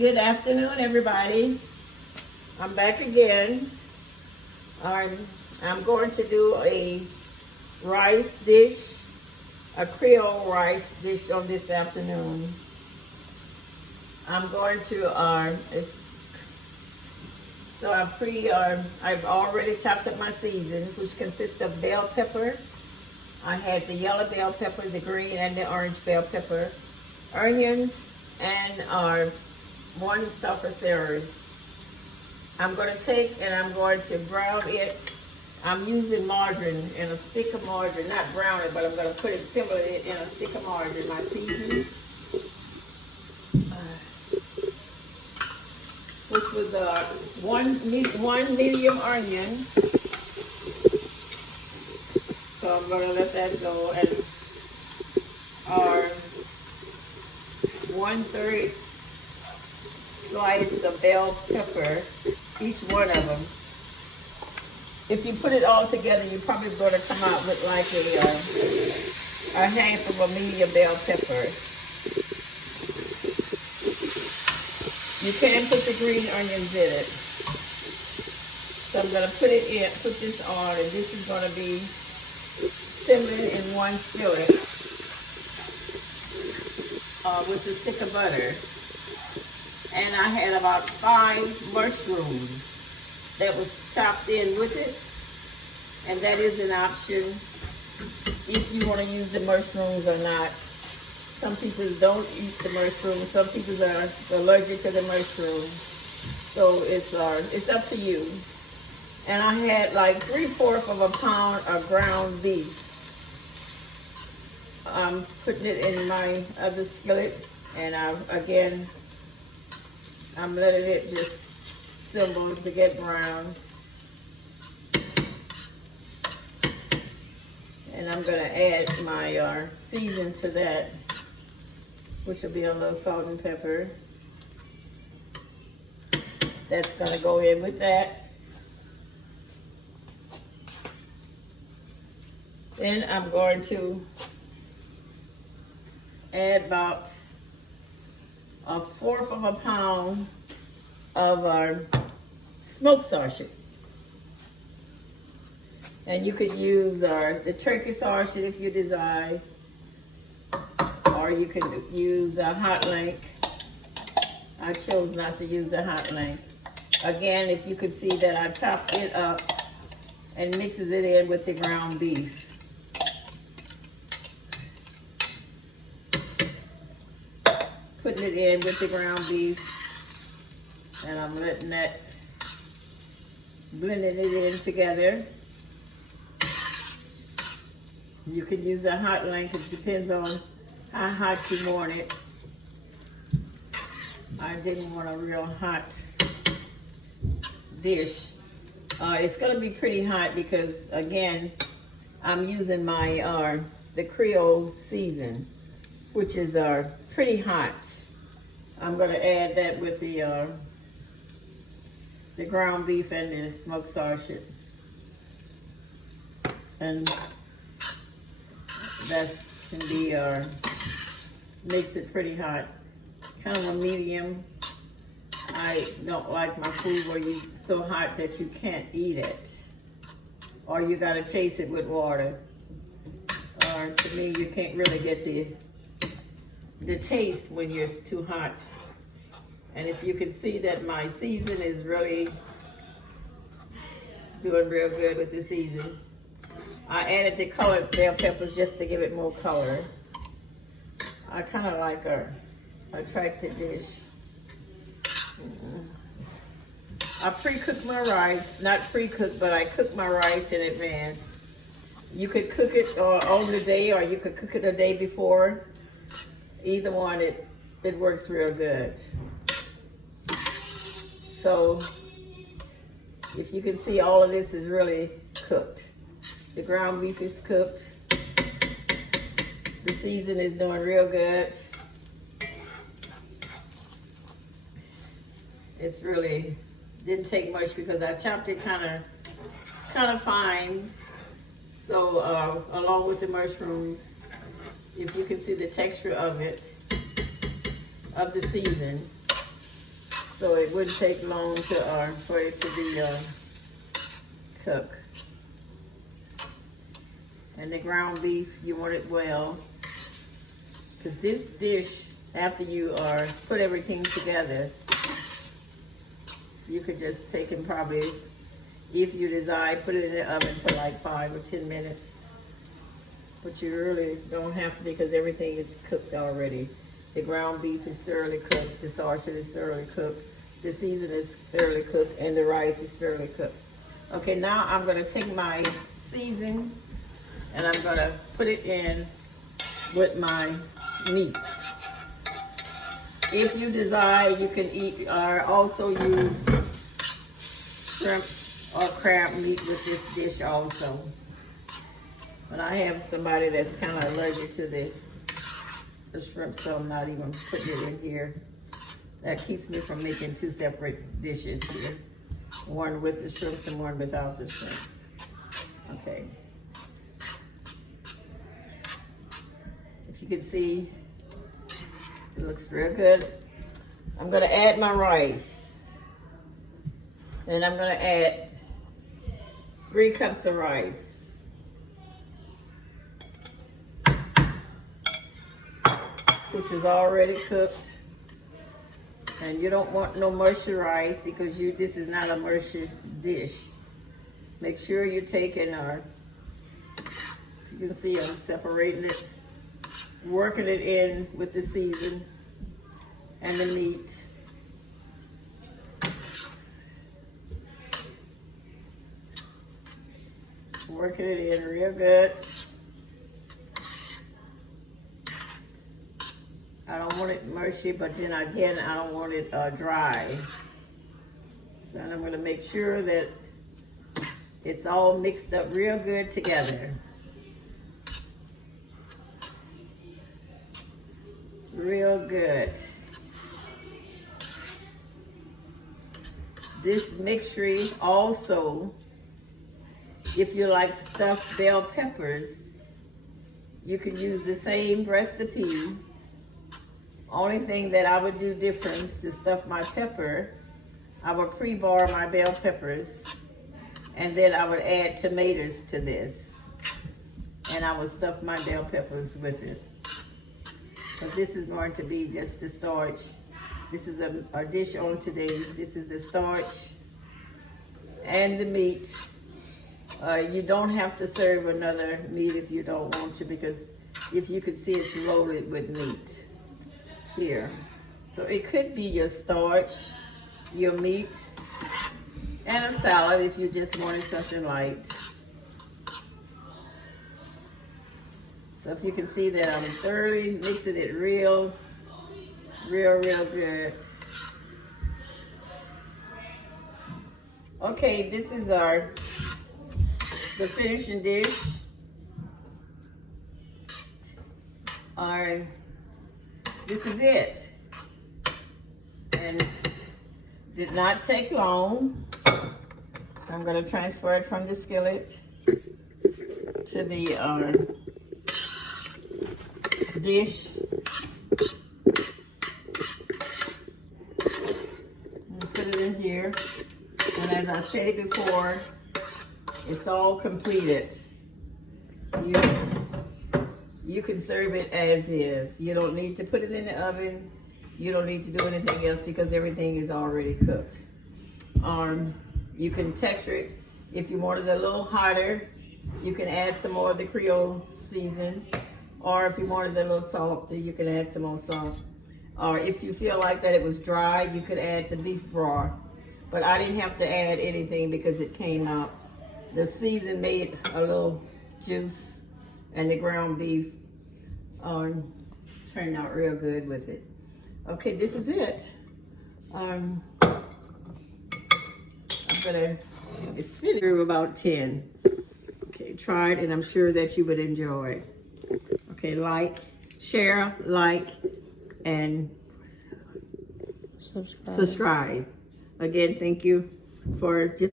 Good afternoon, everybody. I'm back again. I'm going to do a rice dish, a Creole rice dish on this afternoon. I'm going to, I've already chopped up my season, which consists of bell pepper. I had the yellow bell pepper, the green and the orange bell pepper, onions, and one stalk of celery. I'm going to take and I'm going to brown it. I'm using margarine and a stick of margarine, not brown it, but I'm going to put it similarly in a stick of margarine, my seasoning. Which was one medium onion. So I'm going to let that go, and 1/3 slice of bell pepper, each one of them. If you put it all together, you're probably going to come out with like a half of a medium bell pepper. You can put the green onions in it. So I'm going to put this on, and this is going to be simmering in one skillet with a stick of butter. And I had about 5 mushrooms that was chopped in with it. And that is an option if you want to use the mushrooms or not. Some people don't eat the mushrooms. Some people are allergic to the mushrooms. So it's up to you. And I had like 3/4 of a pound of ground beef. I'm putting it in my other skillet, and I'm letting it just simmer to get brown. And I'm going to add my season to that, which will be a little salt and pepper. That's going to go in with that. Then I'm going to add about 1/4 of a pound of our smoked sausage. And you could use the turkey sausage if you desire, or you could use a hot link. I chose not to use the hot link. Again, if you could see that I chopped it up and mixes it in with the ground beef. Putting it in with the ground beef, and I'm letting that, blending it in together. You can use a hot link. It depends on how hot you want it. I didn't want a real hot dish. It's going to be pretty hot because, again, I'm using my the Creole season, which is pretty hot. I'm going to add that with the ground beef and the smoked sausage, and that can be makes it pretty hot. Kind of a medium. I don't like my food where you so hot that you can't eat it, or you got to chase it with water. Or to me, you can't really get the taste when you're too hot. And if you can see that my season is really doing real good with the season. I added the colored bell peppers just to give it more color. I kind of like a attractive dish. I pre-cooked my rice, not pre-cooked, but I cooked my rice in advance. You could cook it on the day, or you could cook it a day before. Either one, it works real good. So if you can see, all of this is really cooked. The ground beef is cooked. The season is doing real good. It's really didn't take much because I chopped it kind of fine. So along with the mushrooms, if you can see the texture of it, of the season, so it wouldn't take long to for it to be cooked. And the ground beef, you want it well, because this dish, after you put everything together, you could just take and probably, if you desire, put it in the oven for like 5 or 10 minutes. But you really don't have to, because everything is cooked already. The ground beef is thoroughly cooked, the sausage is thoroughly cooked, the seasoning is thoroughly cooked, and the rice is thoroughly cooked. Okay, now I'm gonna take my season and I'm gonna put it in with my meat. If you desire, you can eat or also use shrimp or crab meat with this dish also. But I have somebody that's kind of allergic to the shrimp, so I'm not even putting it in here. That keeps me from making 2 separate dishes here. One with the shrimps and one without the shrimps. Okay. If you can see, it looks real good. I'm gonna add my rice. And I'm gonna add 3 cups of rice. Which is already cooked. And you don't want no mushy rice because this is not a mushy dish. Make sure you take and you can see I'm separating it, working it in with the season and the meat. Working it in real good. I don't want it mushy, but then again, I don't want it dry. So I'm gonna make sure that it's all mixed up real good together. Real good. This mixture also, if you like stuffed bell peppers, you can use the same recipe. Only thing that I would do different to stuff my pepper, I would pre-bar my bell peppers, and then I would add tomatoes to this. And I would stuff my bell peppers with it. But this is going to be just the starch. This is a dish on today. This is the starch and the meat. You don't have to serve another meat if you don't want to, because if you could see, it's loaded with meat here. So it could be your starch, your meat, and a salad if you just wanted something light. So if you can see that I'm thoroughly mixing it real good. Okay, this is the finishing dish. This is it. And did not take long. I'm gonna transfer it from the skillet to the dish. And put it in here. And as I said before, it's all completed. You can serve it as is. You don't need to put it in the oven. You don't need to do anything else because everything is already cooked. You can texture it. If you want it a little hotter, you can add some more of the Creole season. Or if you wanted a little salty, you can add some more salt. Or if you feel like that it was dry, you could add the beef broth. But I didn't have to add anything because it came out. The season made a little juice, and the ground beef turned out real good with it. Okay, this is it. It's finished through about 10. Okay, try it, and I'm sure that you would enjoy it. Okay, share, and subscribe. Again, thank you for just